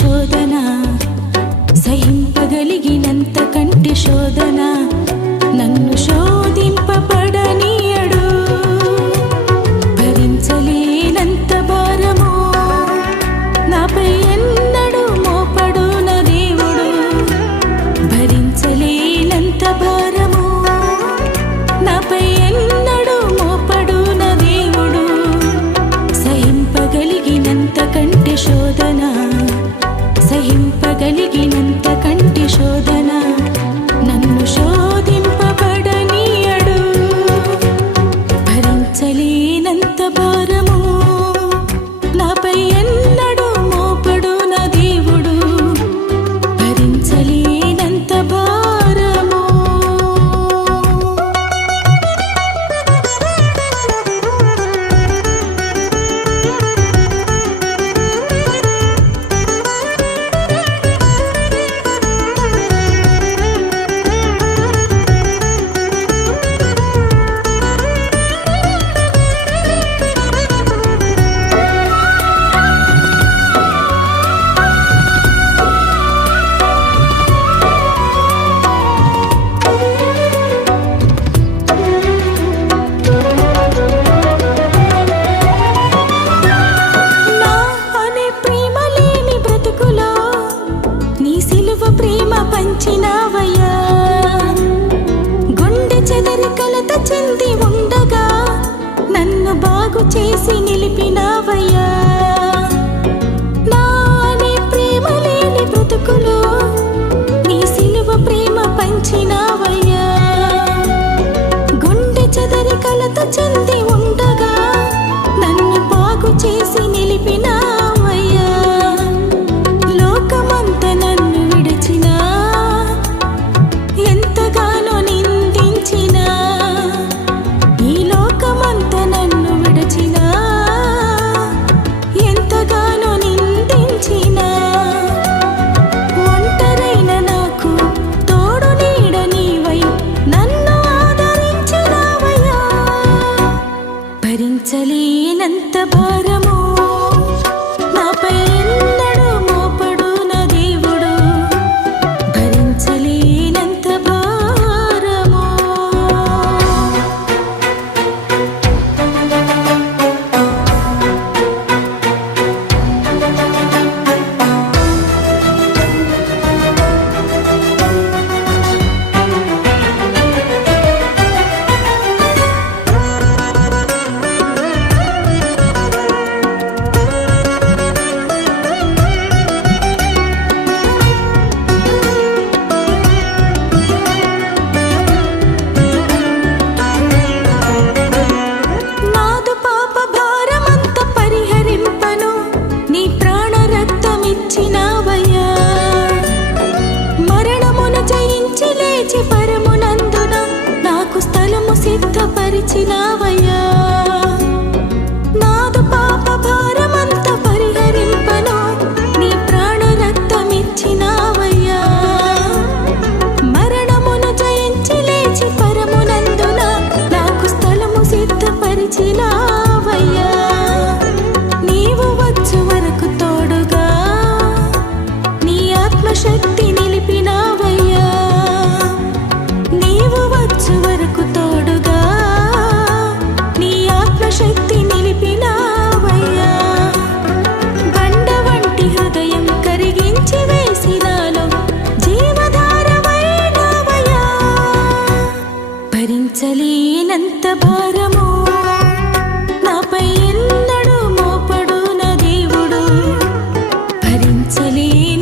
శోధన, సహింపగలిగినంత కంటి శోధన, నన్ను శోధింపబడనీయడు. భరించలేనంత భారము నాపై ఎన్నడూ మోపడు నా దేవుడు. భరించలేనంత భారము నాపై ఎన్నడూ మోపడు నా దేవుడు. సహింపగలిగినంత కంటి శోధన, సహింపగలిగినంత కంటి శోధన, నన్ను శోధింపబడనీయడు. భరించలేనంత భారము నాపై ఎన్నడూ మోపడు నా దేవుడు. భరించలేనంత భారము. పంచినావయ్యా, గుండె చెదరి కలత చెంది ఉండగా నన్ను బాగు చేసి నిలిపినావయ్యా. నా అనే ప్రేమ లేని బ్రతుకులో నీ సిలువ ప్రేమ పంచినావయ్యా. గుండె చెదరి కలత చెంది ఉండగా నన్ను బాగు చేసి నిలిపినావయ్యా. లోకమంత నన్ను విడిచినా, ఎంతగానో నిందించినా, ఈ లోకమంత నన్ను విడిచినా, ఎంతగానో నిందించినా, ఒంటరైన నాకు తోడు నీడ నీవై నన్ను ఆదరించినావయ్యా. భరించలేనంత భారము నాపై ఎన్నడూ మోపడు నా దేవుడు. భరించలేనంత భారము. నాదు పాప భారమంత పరిహరింపను నీ ప్రాణ రక్తమిచ్చినావయ్యా. మరణమును జయించి లేచి పరమునందున నాకు స్థలము సిద్ధపరిచినావయ్యా. నాదు పాప భారమంత పరిహరింపను నీ ప్రాణ రక్తమిచ్చినావయ్యా. మరణమును జయించి లేచి పరమునందున నాకు స్థలము సిద్ధపరిచినావయ్యా. నీవు వచ్చు వరకు తోడుగా నీ ఆత్మశక్తి నిలిపినావయ్యా. నీవు వచ్చు వరకు తోడుగా నీ ఆత్మశక్తి నిలిపినావయ్యా. బండ వంటి హృదయం కరిగించి వేసినాలో జీవధారమైనావయ్యా. భరించలేనంత భారము నాపై ఎన్నడూ మోపడు నా దేవుడు. భరించలేనంత